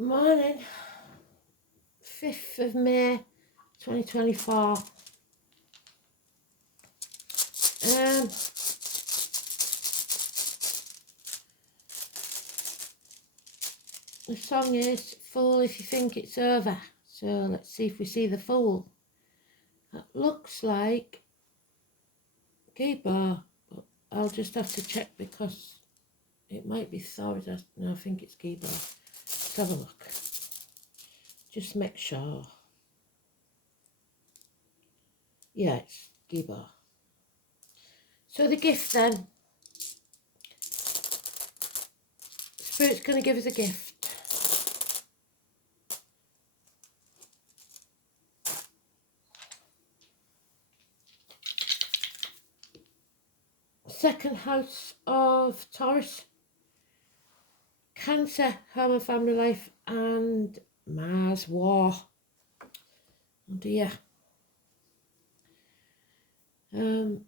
Morning, 5th of May 2024. The song is Fool If You Think It's Over. So let's see if we see the Fool. That looks like Giba, but I'll just have to check because it might be Thor. No, I think it's Giba. Let's have a look. Just make sure. Yeah, it's Giba. So the gift then. Spirit's going to give us a gift. Second house of Taurus, Cancer, home and family life, and Mars, war. Oh dear. So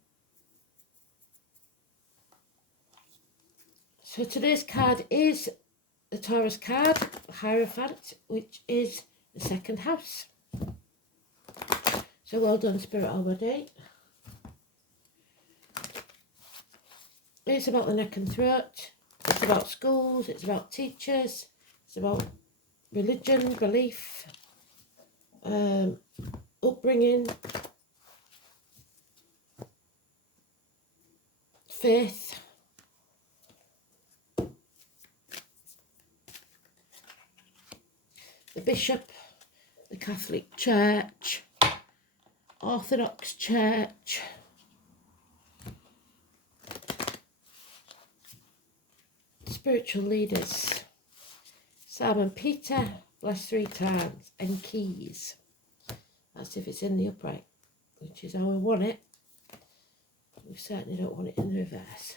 today's card is the Taurus card, Hierophant, which is the second house. So well done, Spirit already. It's about the neck and throat. It's about schools. It's about teachers. It's about religion, belief, upbringing, faith. The bishop, the Catholic Church, Orthodox Church, spiritual leaders, Simon Peter, blessed 3 times, and keys. That's if it's in the upright, which is how we want it. We certainly don't want it in the reverse.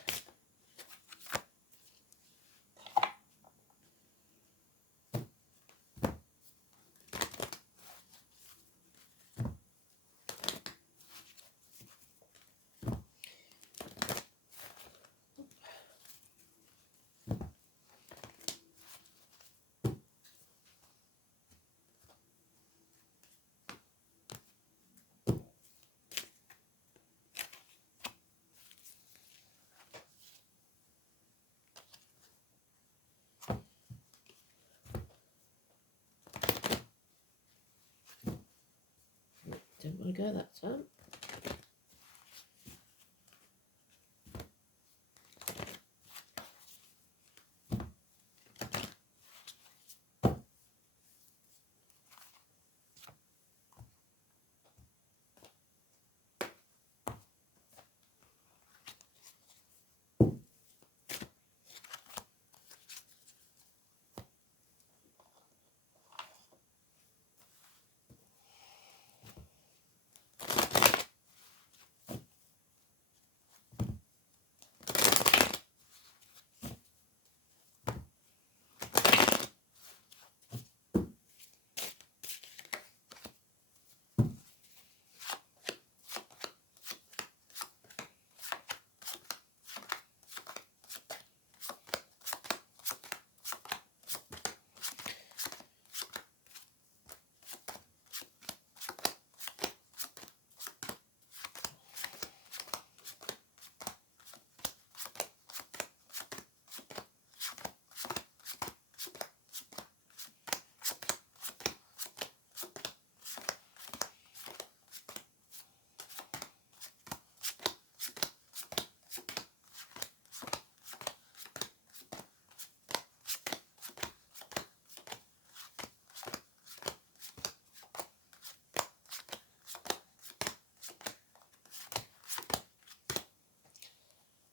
Didn't want to go that time.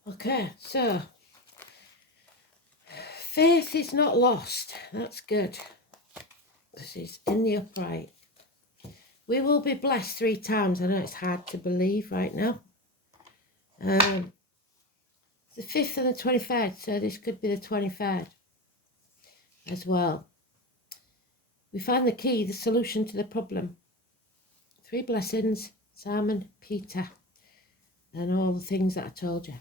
Okay, so faith is not lost. That's good. This is in the upright. We will be blessed 3 times. I know it's hard to believe right now. The 5th and the 23rd, so this could be the 23rd as well. We find the key, the solution to the problem. 3 blessings, Simon, Peter, and all the things that I told you.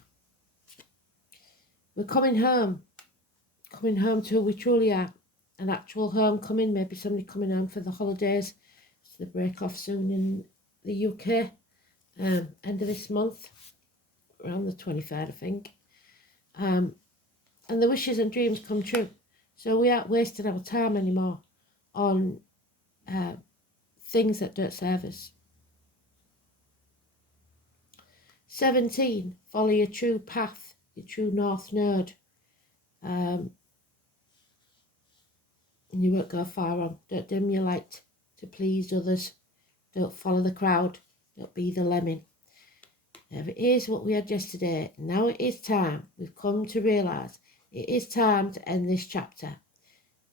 We're coming home to who we truly are, an actual homecoming, maybe somebody coming home for the holidays. So the break off soon in the UK, end of this month, around the 23rd, I think. And the wishes and dreams come true. So we aren't wasting our time anymore on things that don't serve us. 17, follow your true path, your true north node. And you won't go far wrong. Don't dim your light to please others. Don't follow the crowd. Don't be the lemming. If it is what we had yesterday, now it is time. We've come to realise it is time to end this chapter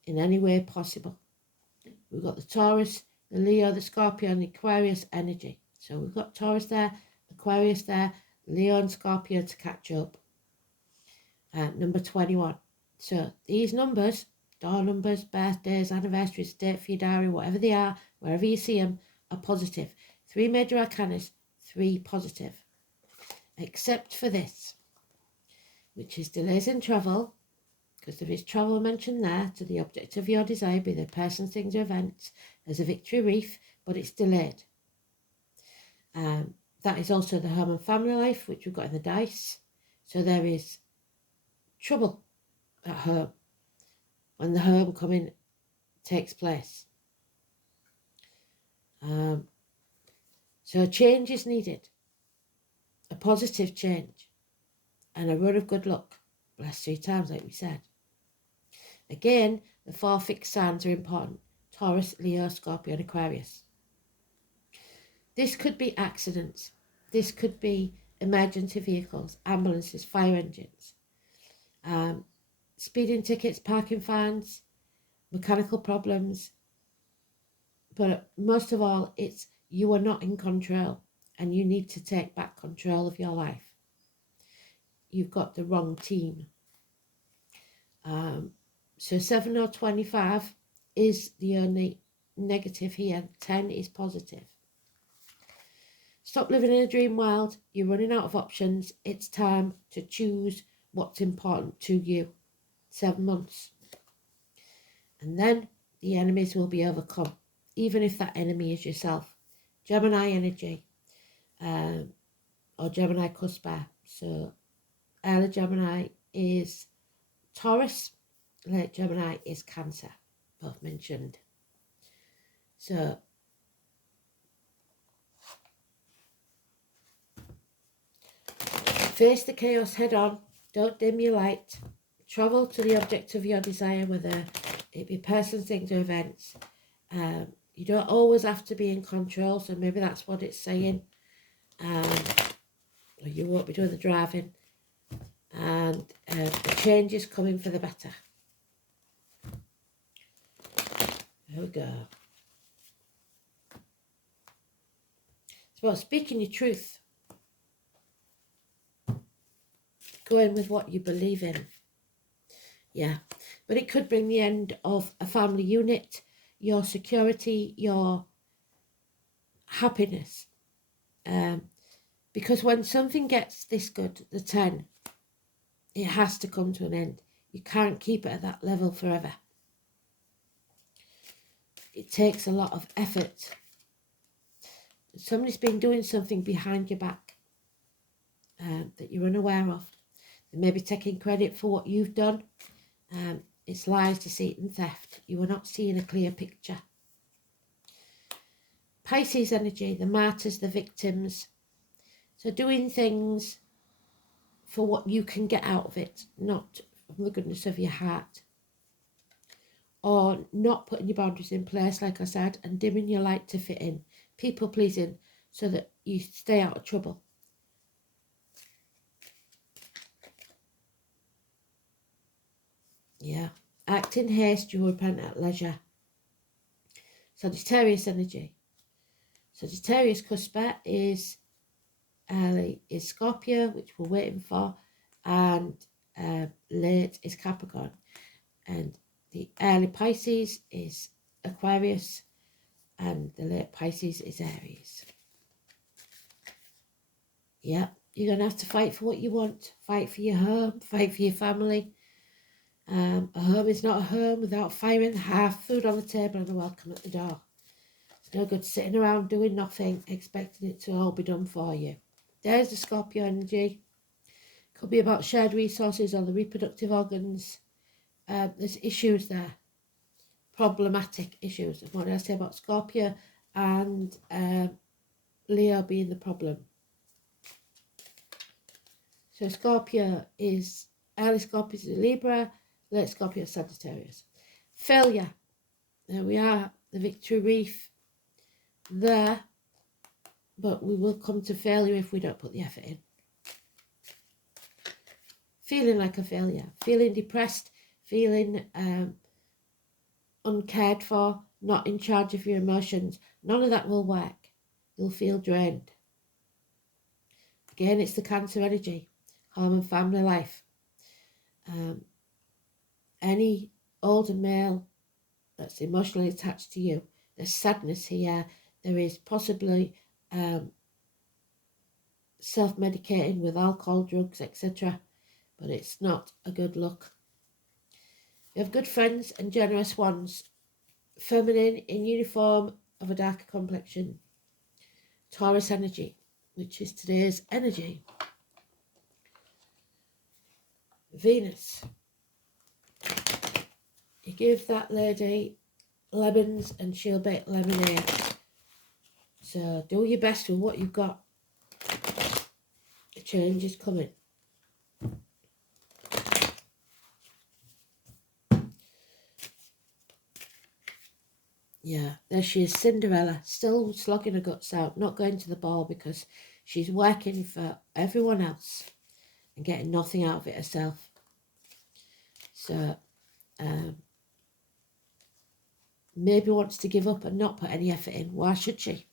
in any way possible. We've got the Taurus, the Leo, the Scorpio, and the Aquarius energy. So we've got Taurus there, Aquarius there, Leo and Scorpio to catch up. Number 21. So these numbers, door numbers, birthdays, anniversaries, date for your diary, whatever they are, wherever you see them, are positive. 3 major arcanas, 3 positive. Except for this, which is delays in travel, because there is travel mentioned there to the object of your desire, be they persons, things, or events, as a victory wreath, but it's delayed. That is also the home and family life, which we've got in the dice. So there is trouble at home when the homecoming takes place. So a change is needed, a positive change, and a run of good luck. Blessed 3 times, like we said. Again, the 4 fixed signs are important. Taurus, Leo, Scorpio, and Aquarius. This could be accidents. This could be emergency vehicles, ambulances, fire engines, speeding tickets, parking fines, mechanical problems. But most of all, it's you are not in control and you need to take back control of your life. You've got the wrong team. So 7 or 25 is the only negative here. 10 is positive. Stop living in a dream world. You're running out of options. It's time to choose what's important to you. 7 months. And then the enemies will be overcome, even if that enemy is yourself. Gemini energy, or Gemini cuspa. So early Gemini is Taurus, late Gemini is Cancer, both mentioned. So face the chaos head on. Don't dim your light. Travel to the object of your desire, whether it be persons, things, or events. You don't always have to be in control, so maybe that's what it's saying. Or you won't be doing the driving. And the change is coming for the better. There we go. It's about speaking your truth. Going with what you believe in. Yeah. But it could bring the end of a family unit, your security, your happiness. Because when something gets this good, the 10, it has to come to an end. You can't keep it at that level forever. It takes a lot of effort. Somebody's been doing something behind your back that you're unaware of. They may be taking credit for what you've done. It's lies, deceit, and theft. You are not seeing a clear picture. Pisces energy, the martyrs, the victims. So doing things for what you can get out of it, not from the goodness of your heart. Or not putting your boundaries in place, like I said, and dimming your light to fit in. People pleasing so that you stay out of trouble. Yeah. Act in haste, you will repent at leisure. Sagittarius energy. Sagittarius cuspa is Scorpio, which we're waiting for, and late is Capricorn. And the early Pisces is Aquarius, and the late Pisces is Aries. Yeah, you're going to have to fight for what you want. Fight for your home, fight for your family. A home is not a home without fire in the hearth, food on the table and a welcome at the door. It's no good sitting around doing nothing, expecting it to all be done for you. There's the Scorpio energy. Could be about shared resources or the reproductive organs. There's issues there. Problematic issues. What did I say about Scorpio and Leo being the problem? So Scorpio is, early Scorpio is Libra, late Scorpio is Sagittarius. Failure. There we are, the victory reef there. But we will come to failure if we don't put the effort in. Feeling like a failure. Feeling depressed. Feeling uncared for. Not in charge of your emotions. None of that will work. You'll feel drained. Again, it's the Cancer energy. Home and family life. Any older male that's emotionally attached to you, there's sadness here. There is possibly self-medicating with alcohol, drugs, etc. But it's not a good look. You have good friends and generous ones. Feminine in uniform of a darker complexion. Taurus energy, which is today's energy. Venus. You give that lady lemons and she'll bake lemonade. So do your best with what you've got. The change is coming. Yeah, there she is, Cinderella, still slogging her guts out, not going to the ball because she's working for everyone else and getting nothing out of it herself. So, maybe wants to give up and not put any effort in. Why should she?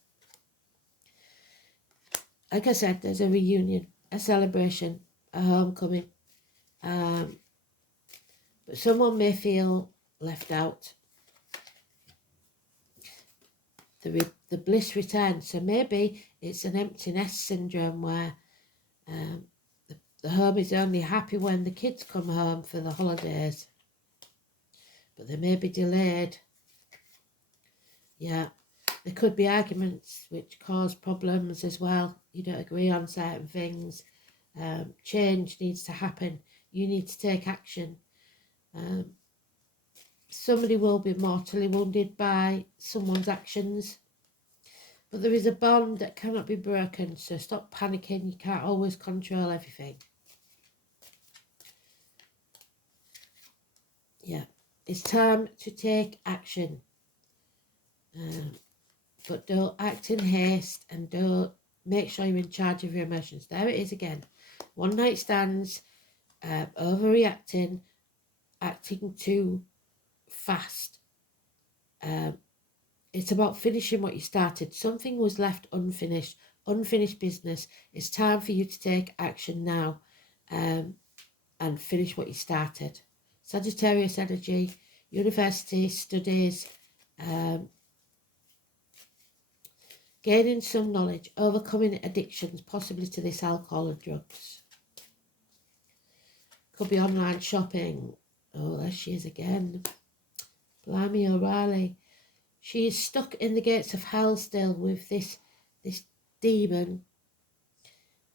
Like I said, there's a reunion, a celebration, a homecoming. But someone may feel left out. The bliss returns. So maybe it's an empty nest syndrome where the home is only happy when the kids come home for the holidays. But they may be delayed. Yeah, there could be arguments which cause problems as well. You don't agree on certain things. Change needs to happen. You need to take action. Somebody will be mortally wounded by someone's actions. But there is a bond that cannot be broken, so stop panicking. You can't always control everything. Yeah, it's time to take action. But don't act in haste and don't make sure you're in charge of your emotions. There it is again. One night stands, overreacting, acting too fast. It's about finishing what you started. Something was left unfinished, unfinished business. It's time for you to take action now and finish what you started. Sagittarius energy, university, studies, gaining some knowledge, overcoming addictions, possibly to this alcohol and drugs. Could be online shopping. Oh, there she is again. Blimey O'Reilly. She is stuck in the gates of hell still with this demon.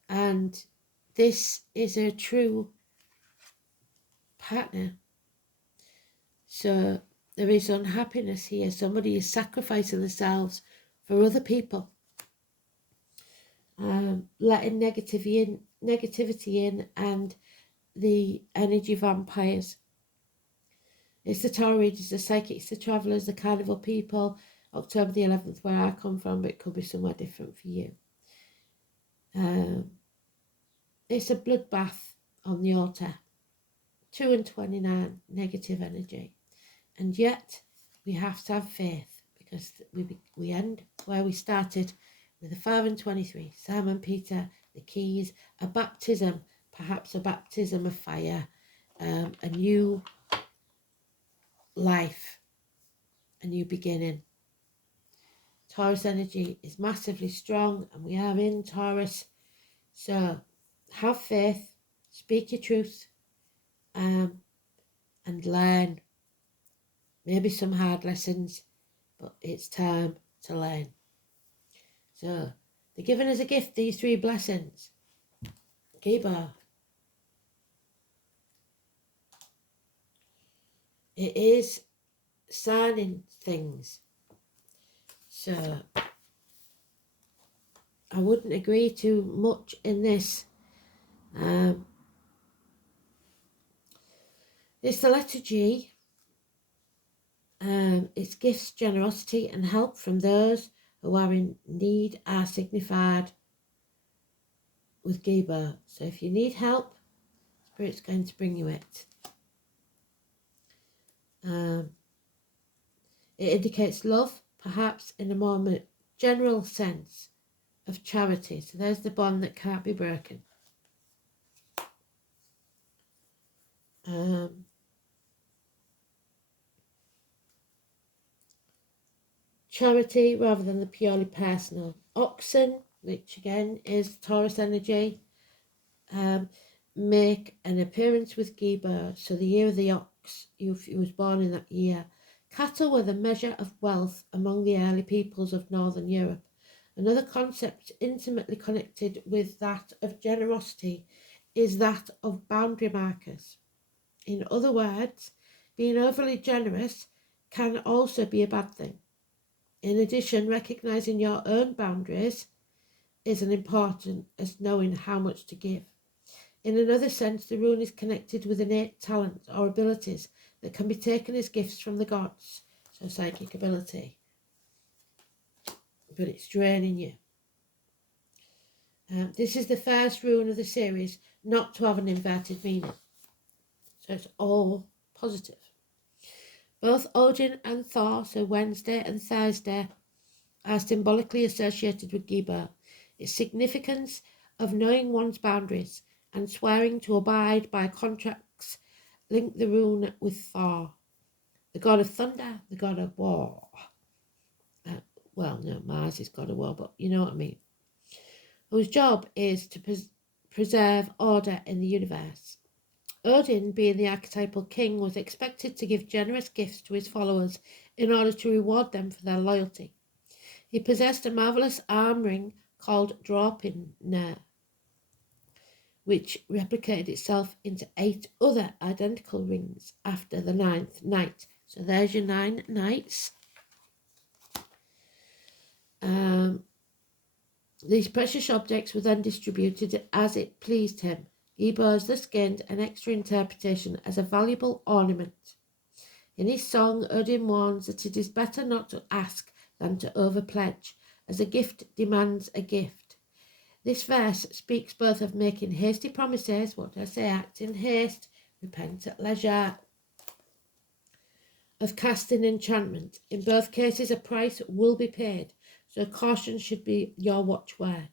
And this is her true partner. So there is unhappiness here. Somebody is sacrificing themselves for other people. Letting negativity in and the energy vampires. It's the tarot readers, the psychics, the travellers, the carnival people. October the 11th, where I come from, but it could be somewhere different for you. It's a bloodbath on the altar. 2 and 29, negative energy. And yet, we have to have faith because we end where we started with the 5 and 23. Simon Peter, the keys, a baptism, perhaps a baptism of fire, a new life, a new beginning. Taurus energy is massively strong and we are in Taurus. So have faith, speak your truth, and and learn. Maybe some hard lessons, but it's time to learn. So they're given as a gift, these 3 blessings. Giba. It is signing things. So I wouldn't agree too much in this. It's the letter G. It's gifts, generosity and help from those who are in need are signified with Giba. So if you need help, Spirit's going to bring you it. It indicates love, perhaps in a more general sense of charity. So there's the bond that can't be broken. Charity rather than the purely personal. Oxen, which again is Taurus energy, make an appearance with Giba. So the year of the ox, he was born in that year. Cattle were the measure of wealth among the early peoples of Northern Europe. Another concept intimately connected with that of generosity is that of boundary markers. In other words, being overly generous can also be a bad thing. In addition, recognizing your own boundaries is as important as knowing how much to give. In another sense, the rune is connected with innate talents or abilities that can be taken as gifts from the gods, so psychic ability, but it's draining you. This is the first rune of the series not to have an inverted meaning, so it's all positive. Both Odin and Thor, so Wednesday and Thursday, are symbolically associated with Giba. Its significance of knowing one's boundaries and swearing to abide by contracts link the rune with Thor, the god of thunder, the god of war. Mars is god of war, but you know what I mean. Whose job is to preserve order in the universe. Odin, being the archetypal king, was expected to give generous gifts to his followers in order to reward them for their loyalty. He possessed a marvellous arm ring called Draupnir, which replicated itself into 8 other identical rings after the 9th night. So there's your 9 nights. These precious objects were then distributed as it pleased him. Giba has thus gained an extra interpretation as a valuable ornament. In his song, Odin warns that it is better not to ask than to overpledge, as a gift demands a gift. This verse speaks both of making hasty promises, what do I say, act in haste, repent at leisure, of casting enchantment. In both cases, a price will be paid, so caution should be your watchword.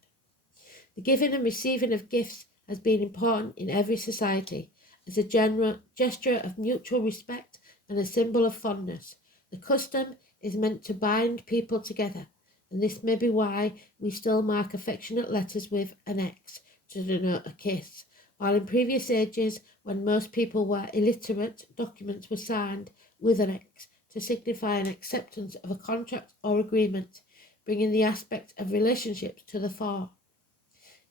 The giving and receiving of gifts has been important in every society as a general gesture of mutual respect and a symbol of fondness. The custom is meant to bind people together, and this may be why we still mark affectionate letters with an X to denote a kiss, while in previous ages, when most people were illiterate, documents were signed with an X to signify an acceptance of a contract or agreement, bringing the aspect of relationships to the fore.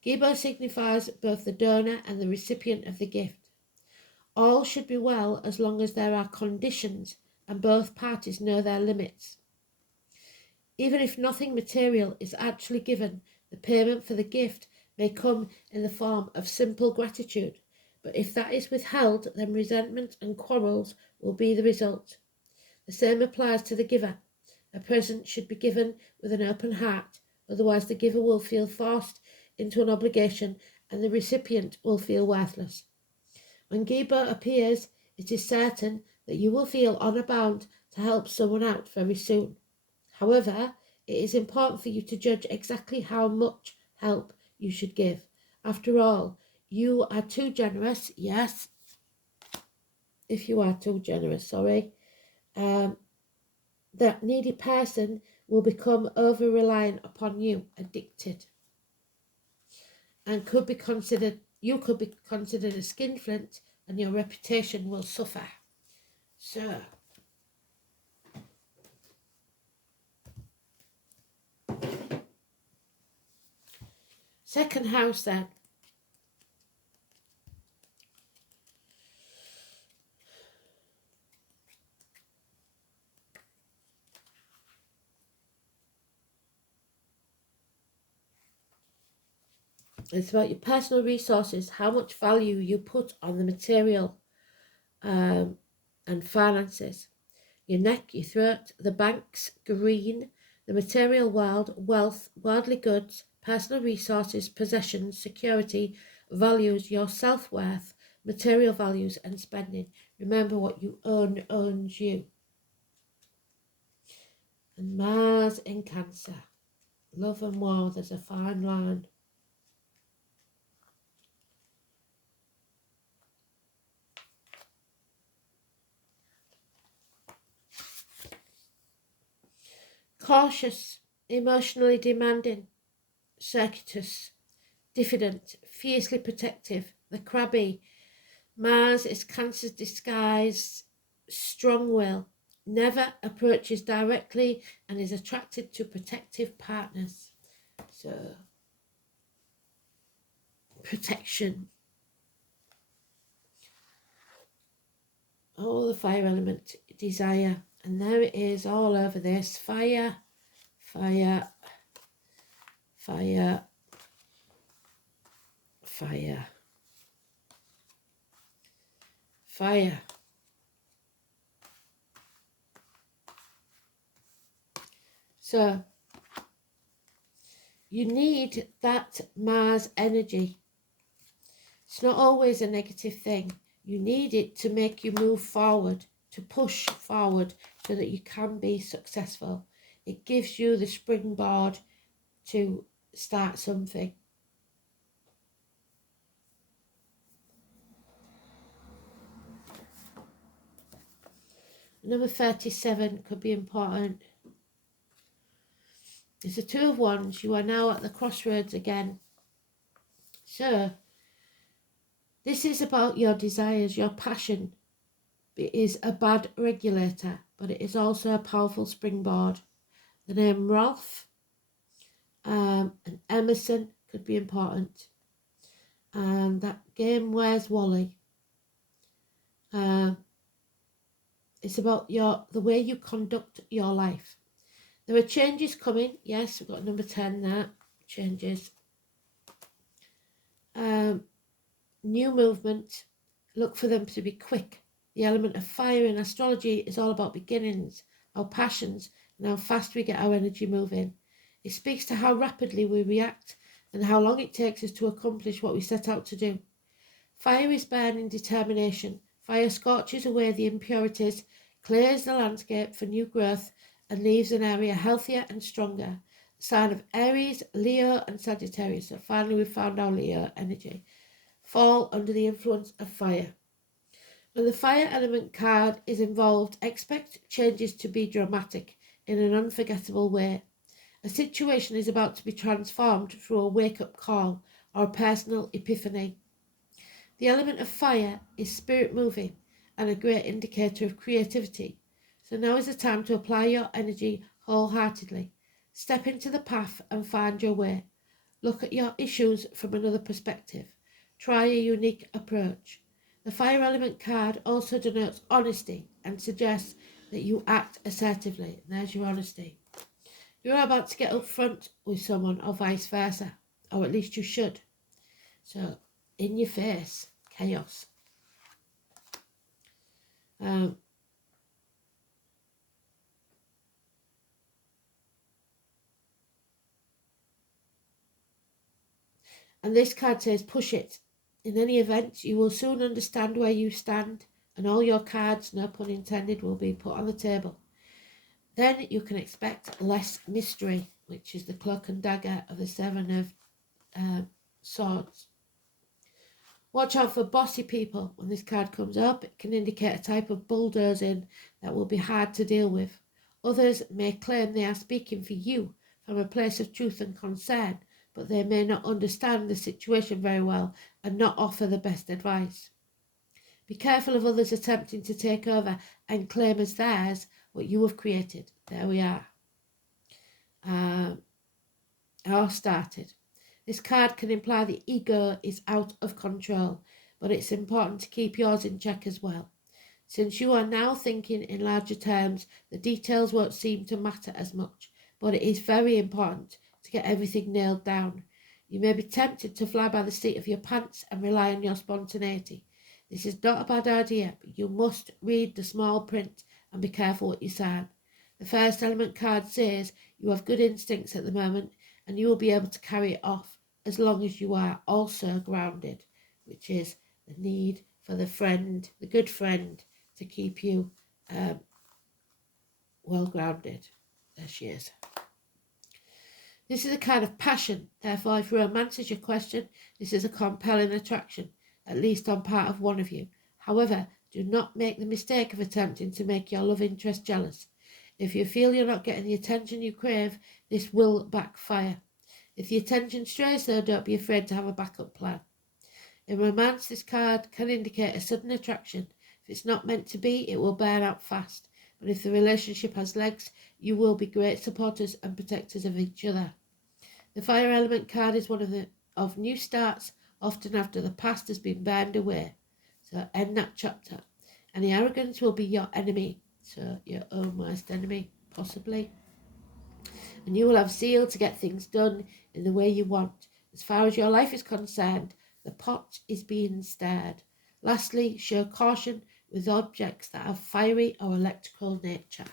Giba signifies both the donor and the recipient of the gift. All should be well as long as there are conditions and both parties know their limits. Even if nothing material is actually given, the payment for the gift may come in the form of simple gratitude, but if that is withheld, then resentment and quarrels will be the result. The same applies to the giver. A present should be given with an open heart, otherwise the giver will feel forced into an obligation and the recipient will feel worthless. When Giba appears, it is certain that you will feel honour bound to help someone out very soon. However, it is important for you to judge exactly how much help you should give. After all, you are too generous, yes, if you are too generous, that needy person will become over-reliant upon you, addicted, and you could be considered a skinflint and your reputation will suffer. So, second house then. It's about your personal resources, how much value you put on the material and finances. Your neck, your throat, the banks, green, the material world, wealth, worldly goods, personal resources, possessions, security, values, your self-worth, material values and spending. Remember, what you own owns you. And Mars in Cancer. Love and war, there's a fine line. Cautious, emotionally demanding, circuitous, diffident, fiercely protective, the crabby. Mars is Cancer's disguise, strong will, never approaches directly and is attracted to protective partners. So, protection. Oh, the fire element, desire. And there it is all over this. Fire, fire, fire, fire, fire. So, you need that Mars energy. It's not always a negative thing. You need it to make you move forward, to push forward so that you can be successful. It gives you the springboard to start something. Number 37 could be important. It's a Two of Wands. You are now at the crossroads again. So, this is about your desires, your passion. It is a bad regulator, but it is also a powerful springboard. The name Ralph and Emerson could be important. And that game, Where's Wally? It's about the way you conduct your life. There are changes coming. Yes, we've got number 10 there. Changes. New movement. Look for them to be quick. The element of fire in astrology is all about beginnings, our passions, and how fast we get our energy moving. It speaks to how rapidly we react and how long it takes us to accomplish what we set out to do. Fire is burning determination. Fire scorches away the impurities, clears the landscape for new growth, and leaves an area healthier and stronger. Sign of Aries, Leo, and Sagittarius. So finally we found our Leo energy. Fall under the influence of fire. When the fire element card is involved, expect changes to be dramatic in an unforgettable way. A situation is about to be transformed through a wake-up call or a personal epiphany. The element of fire is spirit moving and a great indicator of creativity. So now is the time to apply your energy wholeheartedly. Step into the path and find your way. Look at your issues from another perspective. Try a unique approach. The fire element card also denotes honesty and suggests that you act assertively. There's your honesty. You're about to get up front with someone or vice versa, or at least you should. So, in your face, chaos. And this card says, push it. In any event, you will soon understand where you stand, and all your cards, no pun intended, will be put on the table. Then you can expect less mystery, which is the cloak and dagger of the Seven of Swords. Watch out for bossy people. When this card comes up, it can indicate a type of bulldozing that will be hard to deal with. Others may claim they are speaking for you from a place of truth and concern, but they may not understand the situation very well and not offer the best advice. Be careful of others attempting to take over and claim as theirs what you have created. There we are. All started. This card can imply the ego is out of control, but it's important to keep yours in check as well. Since you are now thinking in larger terms, the details won't seem to matter as much, but it is very important to get everything nailed down. You may be tempted to fly by the seat of your pants and rely on your spontaneity. This is not a bad idea, but you must read the small print and be careful what you sign. The first element card says you have good instincts at the moment and you will be able to carry it off as long as you are also grounded, which is the need for the friend, the good friend, to keep you well grounded. There she is. This is a kind of passion. Therefore, if romance is your question, this is a compelling attraction, at least on part of one of you. However, do not make the mistake of attempting to make your love interest jealous. If you feel you're not getting the attention you crave, this will backfire. If the attention strays, though, don't be afraid to have a backup plan. In romance, this card can indicate a sudden attraction. If it's not meant to be, it will burn out fast. But if the relationship has legs, you will be great supporters and protectors of each other. The fire element card is one of new starts, often after the past has been burned away. So end that chapter. And the arrogance will be your enemy. So your own worst enemy, possibly. And you will have zeal to get things done in the way you want. As far as your life is concerned, the pot is being stirred. Lastly, show caution with objects that have fiery or electrical nature.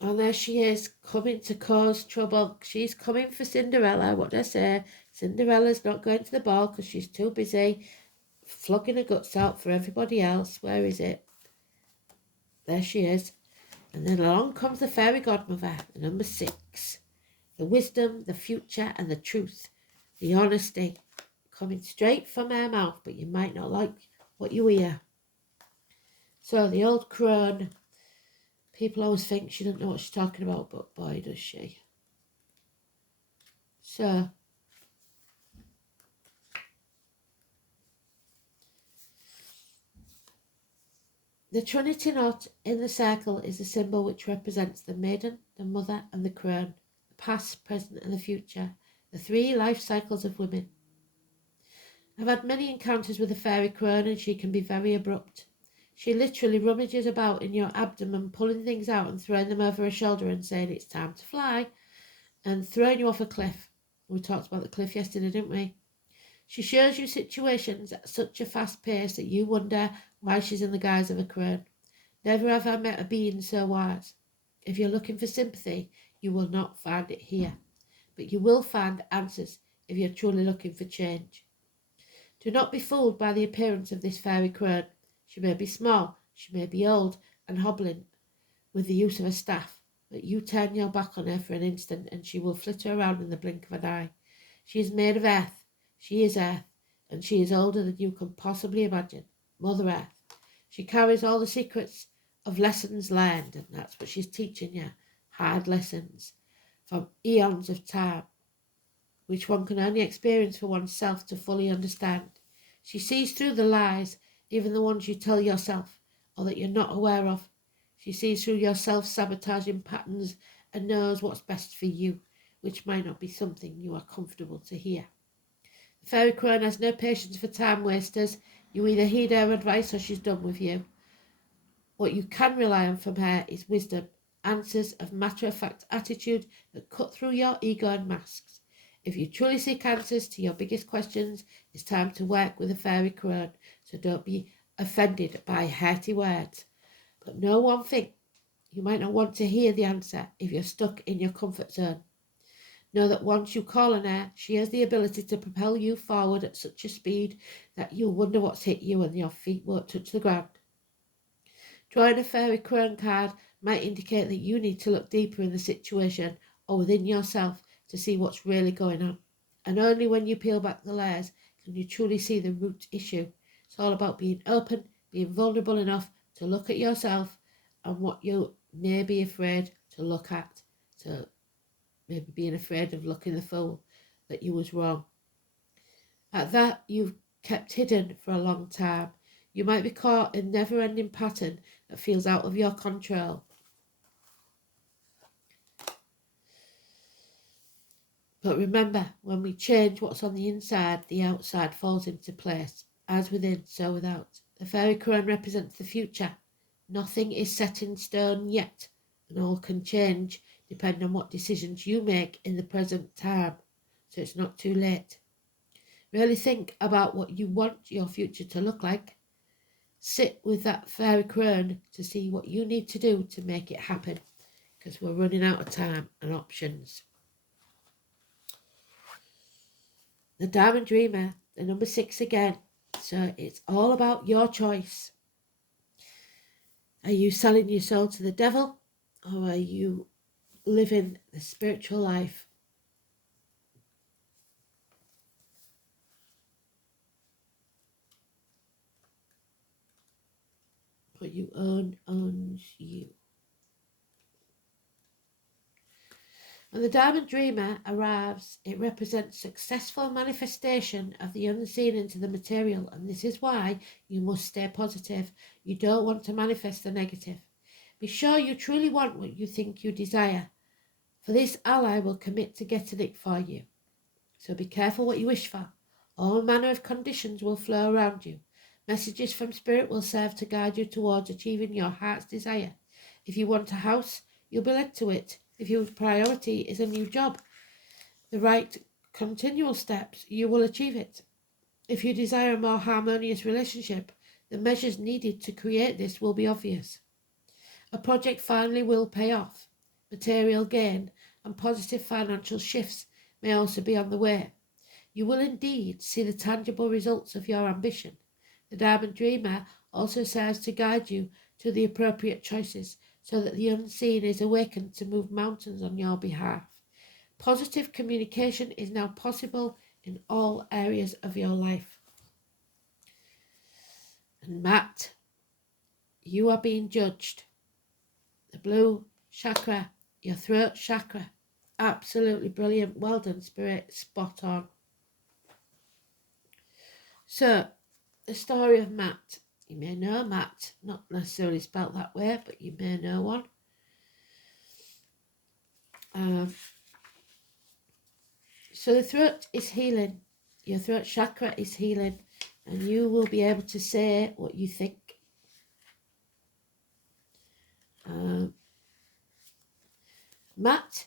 And there she is, coming to cause trouble. She's coming for Cinderella. What did I say? Cinderella's not going to the ball because she's too busy flogging her guts out for everybody else. Where is it? There she is. And then along comes the fairy godmother, number 6. The wisdom, the future, and the truth. The honesty. Coming straight from her mouth, but you might not like what you hear. So the old crone. People always think she doesn't know what she's talking about, but boy, does she. So, the Trinity knot in the circle is a symbol which represents the maiden, the mother, and the crone, the past, present, and the future, the 3 life cycles of women. I've had many encounters with the fairy crone, and she can be very abrupt. She literally rummages about in your abdomen, pulling things out and throwing them over her shoulder and saying it's time to fly, and throwing you off a cliff. We talked about the cliff yesterday, didn't we? She shows you situations at such a fast pace that you wonder why she's in the guise of a crone. Never have I met a being so wise. If you're looking for sympathy, you will not find it here. But you will find answers if you're truly looking for change. Do not be fooled by the appearance of this fairy crone. She may be small, she may be old and hobbling with the use of a staff, but you turn your back on her for an instant and she will flitter around in the blink of an eye. She is made of earth, she is earth, and she is older than you can possibly imagine. Mother Earth. She carries all the secrets of lessons learned, and that's what she's teaching you. Hard lessons from eons of time, which one can only experience for oneself to fully understand. She sees through the lies, even the ones you tell yourself or that you're not aware of. She sees through your self-sabotaging patterns and knows what's best for you, which might not be something you are comfortable to hear. The fairy crone has no patience for time wasters. You either heed her advice or she's done with you. What you can rely on from her is wisdom, answers of matter-of-fact attitude that cut through your ego and masks. If you truly seek answers to your biggest questions, it's time to work with a fairy crone, so don't be offended by hearty words. But know one thing, you might not want to hear the answer if you're stuck in your comfort zone. Know that once you call on her, she has the ability to propel you forward at such a speed that you'll wonder what's hit you and your feet won't touch the ground. Drawing a fairy crone card might indicate that you need to look deeper in the situation or within yourself to see what's really going on. And only when you peel back the layers can you truly see the root issue. It's all about being open, being vulnerable enough to look at yourself and what you may be afraid to look at. So maybe being afraid of looking the fool that you was wrong. At that, you kept hidden for a long time. You might be caught in a never-ending pattern that feels out of your control. But remember, when we change what's on the inside, the outside falls into place. As within, so without. The fairy crown represents the future. Nothing is set in stone yet, and all can change depending on what decisions you make in the present time. So it's not too late. Really think about what you want your future to look like. Sit with that fairy crown to see what you need to do to make it happen, because we're running out of time and options. The Diamond Dreamer, the number 6 again. So it's all about your choice. Are you selling your soul to the devil, or are you living the spiritual life? What you own owns you. When the Diamond Dreamer arrives, it represents successful manifestation of the unseen into the material, and this is why you must stay positive. You don't want to manifest the negative. Be sure you truly want what you think you desire, for this ally will commit to getting it for you. So be careful what you wish for. All manner of conditions will flow around you. Messages from Spirit will serve to guide you towards achieving your heart's desire. If you want a house, you'll be led to it. If your priority is a new job, the right continual steps, you will achieve it. If you desire a more harmonious relationship, the measures needed to create this will be obvious. A project finally will pay off. Material gain and positive financial shifts may also be on the way. You will indeed see the tangible results of your ambition. The Diamond Dreamer also serves to guide you to the appropriate choices, so that the unseen is awakened to move mountains on your behalf. Positive communication is now possible in all areas of your life. And Matt, you are being judged. The blue chakra, your throat chakra. Absolutely brilliant. Well done, Spirit. Spot on. So, the story of Matt. You may know Matt, not necessarily spelt that way, but you may know one. So the throat is healing. Your throat chakra is healing, and you will be able to say what you think. Maat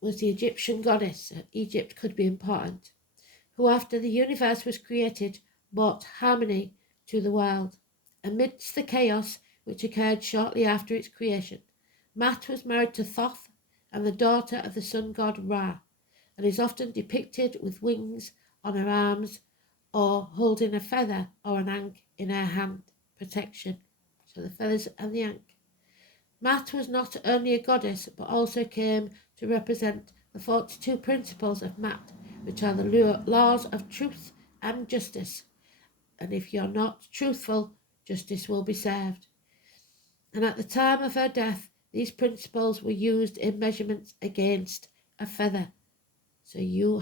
was the Egyptian goddess. Egypt could be important. Who, after the universe was created, brought harmony to the world. Amidst the chaos which occurred shortly after its creation, Maat was married to Thoth and the daughter of the sun god Ra, and is often depicted with wings on her arms or holding a feather or an ankh in her hand, protection. So the feathers and the ankh. Maat was not only a goddess, but also came to represent the 42 principles of Maat, which are the laws of truth and justice. And if you're not truthful, justice will be served. And at the time of her death, these principles were used in measurements against a feather. So your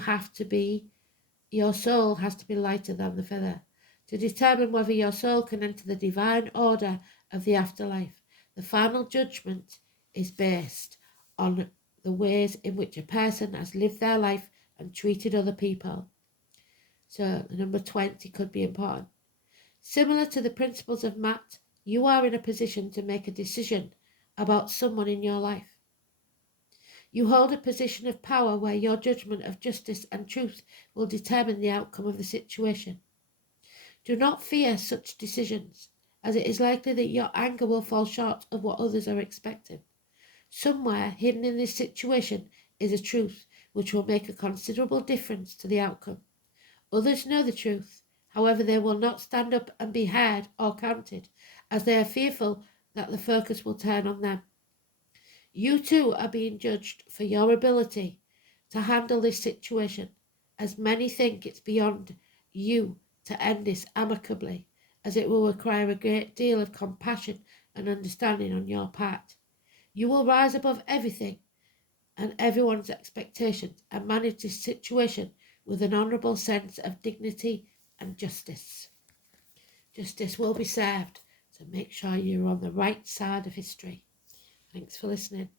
soul has to be lighter than the feather, to determine whether your soul can enter the divine order of the afterlife. The final judgment is based on the ways in which a person has lived their life and treated other people. So the number 20 could be important. Similar to the principles of Maat, you are in a position to make a decision about someone in your life. You hold a position of power where your judgment of justice and truth will determine the outcome of the situation. Do not fear such decisions, as it is likely that your anger will fall short of what others are expecting. Somewhere hidden in this situation is a truth which will make a considerable difference to the outcome. Others know the truth, however they will not stand up and be heard or counted, as they are fearful that the focus will turn on them. You too are being judged for your ability to handle this situation, as many think it's beyond you to end this amicably, as it will require a great deal of compassion and understanding on your part. You will rise above everything and everyone's expectations and manage this situation with an honourable sense of dignity and justice. Justice will be served, so make sure you're on the right side of history. Thanks for listening.